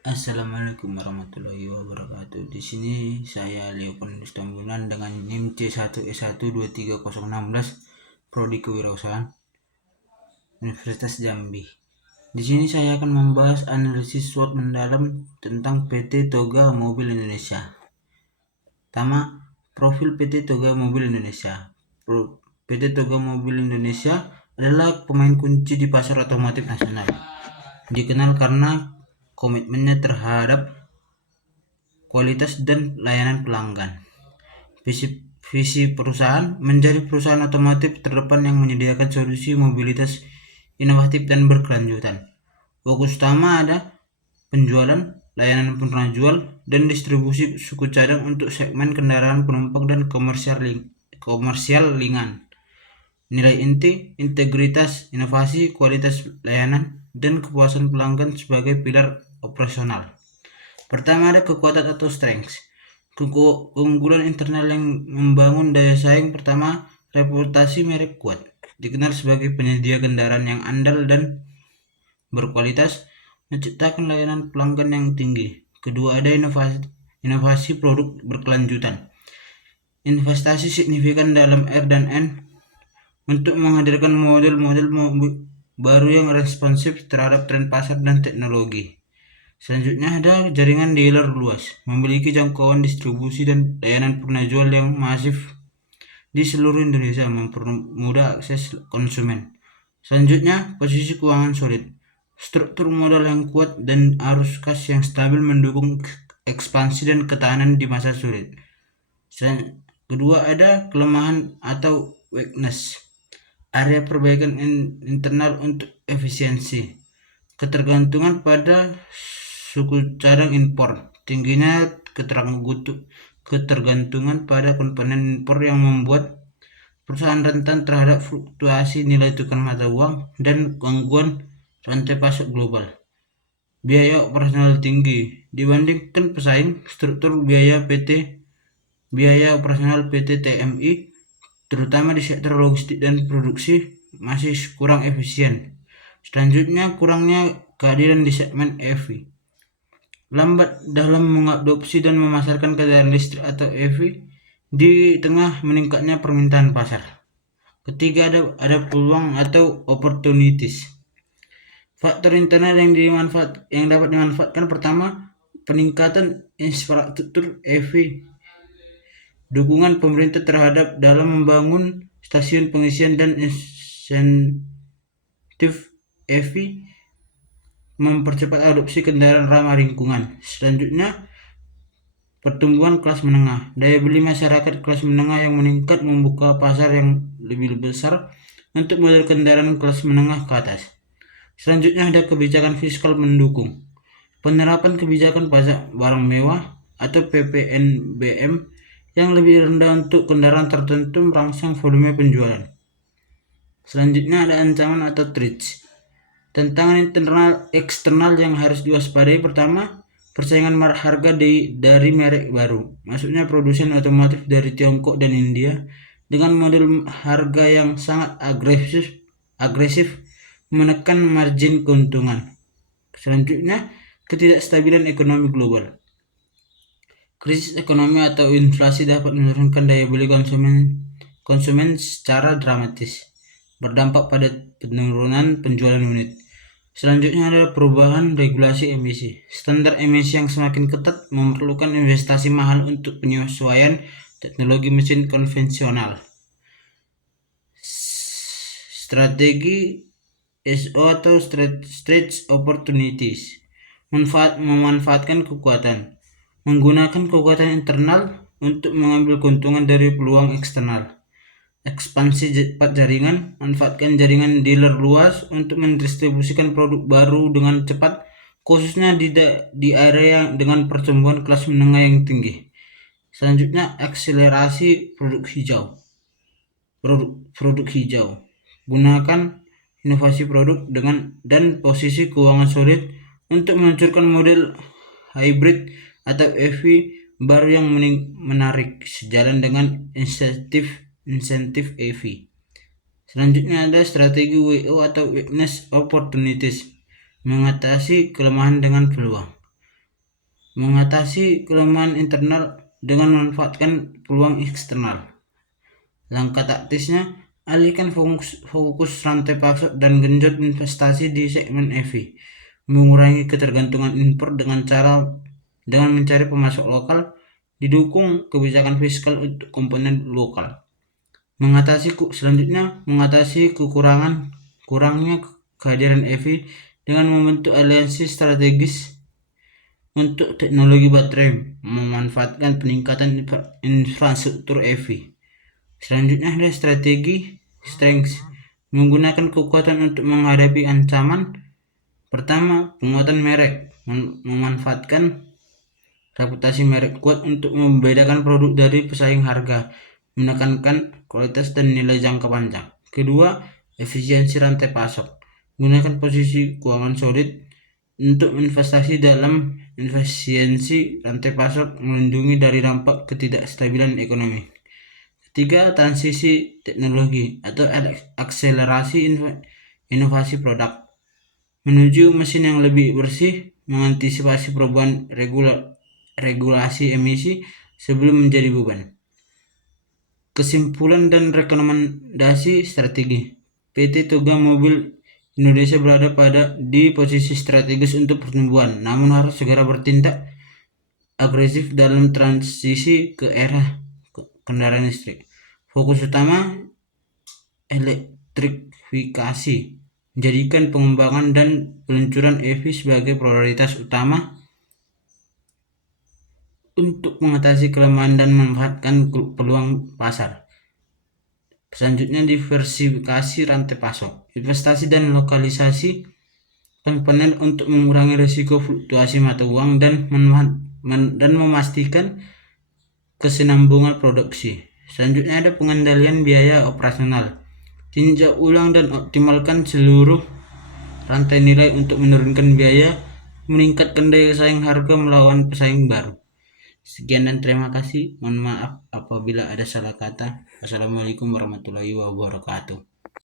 Assalamualaikum warahmatullahi wabarakatuh. Di sini saya Leo Cornelius Tambunan dengan NIM C1S123016 Prodi Kewirausahaan Universitas Jambi. Di sini saya akan membahas analisis SWOT mendalam tentang PT Toga Mobil Indonesia. Pertama, profil PT Toga Mobil Indonesia. PT Toga Mobil Indonesia adalah pemain kunci di pasar otomotif nasional. Dikenal karena komitmennya terhadap kualitas dan layanan pelanggan. Visi perusahaan menjadi perusahaan otomotif terdepan yang menyediakan solusi mobilitas inovatif dan berkelanjutan. Fokus utama ada penjualan, layanan penjual, dan distribusi suku cadang untuk segmen kendaraan penumpang dan komersial ringan. Nilai inti, integritas, inovasi, kualitas layanan, dan kepuasan pelanggan sebagai pilar operasional. Pertama ada kekuatan atau strength. Keunggulan internal yang membangun daya saing. Pertama, reputasi merek kuat. Dikenal sebagai penyedia kendaraan yang andal dan berkualitas, menciptakan layanan pelanggan yang tinggi. Kedua, ada inovasi produk berkelanjutan. Investasi signifikan dalam R&D untuk menghadirkan model-model baru yang responsif terhadap tren pasar dan teknologi. Selanjutnya ada jaringan dealer luas, memiliki jangkauan distribusi dan layanan penjual yang masif di seluruh Indonesia, mempermudah akses konsumen. Selanjutnya, posisi keuangan solid, struktur modal yang kuat dan arus kas yang stabil mendukung ekspansi dan ketahanan di masa sulit. Kedua, ada kelemahan atau weakness, area perbaikan internal untuk efisiensi, ketergantungan pada suku cadang impor, tingginya ketergantungan pada komponen impor yang membuat perusahaan rentan terhadap fluktuasi nilai tukar mata uang dan gangguan rantai pasok global. Biaya operasional tinggi dibandingkan pesaing. Struktur biaya operasional PT TMI terutama di sektor logistik dan produksi masih kurang efisien. Selanjutnya, kurangnya kehadiran di segmen EV, lambat dalam mengadopsi dan memasarkan kendaraan listrik atau EV di tengah meningkatnya permintaan pasar. Ketiga, ada peluang atau opportunities. Faktor internal yang dapat dimanfaatkan. Pertama, peningkatan infrastruktur EV, dukungan pemerintah terhadap dalam membangun stasiun pengisian dan insentif EV, mempercepat adopsi kendaraan ramah lingkungan. Selanjutnya, pertumbuhan kelas menengah, daya beli masyarakat kelas menengah yang meningkat membuka pasar yang lebih besar untuk model kendaraan kelas menengah ke atas. Selanjutnya ada kebijakan fiskal mendukung, penerapan kebijakan pajak barang mewah atau PPNBM yang lebih rendah untuk kendaraan tertentu merangsang volume penjualan. Selanjutnya ada ancaman atau threats, tantangan internal eksternal yang harus diwaspadai. Pertama, persaingan harga dari merek baru, maksudnya produsen otomotif dari Tiongkok dan India dengan model harga yang sangat agresif menekan margin keuntungan. Selanjutnya, ketidakstabilan ekonomi global. Krisis ekonomi atau inflasi dapat menurunkan daya beli konsumen secara dramatis, berdampak pada penurunan penjualan unit. Selanjutnya adalah perubahan regulasi emisi. Standar emisi yang semakin ketat memerlukan investasi mahal untuk penyesuaian teknologi mesin konvensional. Strategi SO atau stretch opportunities, memanfaatkan kekuatan, menggunakan kekuatan internal untuk mengambil keuntungan dari peluang eksternal. Ekspansi cepat jaringan, manfaatkan jaringan dealer luas untuk mendistribusikan produk baru dengan cepat, khususnya di area dengan pertumbuhan kelas menengah yang tinggi. Selanjutnya, akselerasi produk hijau. Gunakan inovasi produk dan posisi keuangan solid untuk meluncurkan model hybrid atau EV baru yang menarik, sejalan dengan insentif EV. Selanjutnya ada strategi WO atau weakness opportunities, mengatasi kelemahan dengan peluang. Mengatasi kelemahan internal dengan memanfaatkan peluang eksternal. Langkah taktisnya, alihkan fokus rantai pasok dan genjot investasi di segmen EV. Mengurangi ketergantungan impor dengan mencari pemasok lokal, didukung kebijakan fiskal untuk komponen lokal. Mengatasi kurangnya kehadiran EV dengan membentuk aliansi strategis untuk teknologi baterai, memanfaatkan peningkatan infrastruktur EV. Selanjutnya ada strategi strength, menggunakan kekuatan untuk menghadapi ancaman. Pertama, penguatan merek, memanfaatkan reputasi merek kuat untuk membedakan produk dari pesaing harga, menekankan kualitas dan nilai jangka panjang. Kedua, efisiensi rantai pasok, gunakan posisi keuangan solid untuk investasi dalam efisiensi rantai pasok, melindungi dari dampak ketidakstabilan ekonomi. Ketiga, transisi teknologi atau akselerasi inovasi produk, menuju mesin yang lebih bersih, mengantisipasi perubahan regulasi emisi sebelum menjadi beban. Kesimpulan dan rekomendasi strategi. PT Toga Mobil Indonesia berada di posisi strategis untuk pertumbuhan, namun harus segera bertindak agresif dalam transisi ke era kendaraan listrik. Fokus utama elektrifikasi, menjadikan pengembangan dan peluncuran EV sebagai prioritas utama untuk mengatasi kelemahan dan memanfaatkan peluang pasar. Selanjutnya, diversifikasi rantai pasok, investasi dan lokalisasi komponen untuk mengurangi risiko fluktuasi mata uang dan memastikan kesinambungan produksi. Selanjutnya ada pengendalian biaya operasional, tinjau ulang dan optimalkan seluruh rantai nilai untuk menurunkan biaya, meningkatkan daya saing harga melawan pesaing baru. Sekian dan terima kasih. Mohon maaf apabila ada salah kata. Assalamualaikum warahmatullahi wabarakatuh.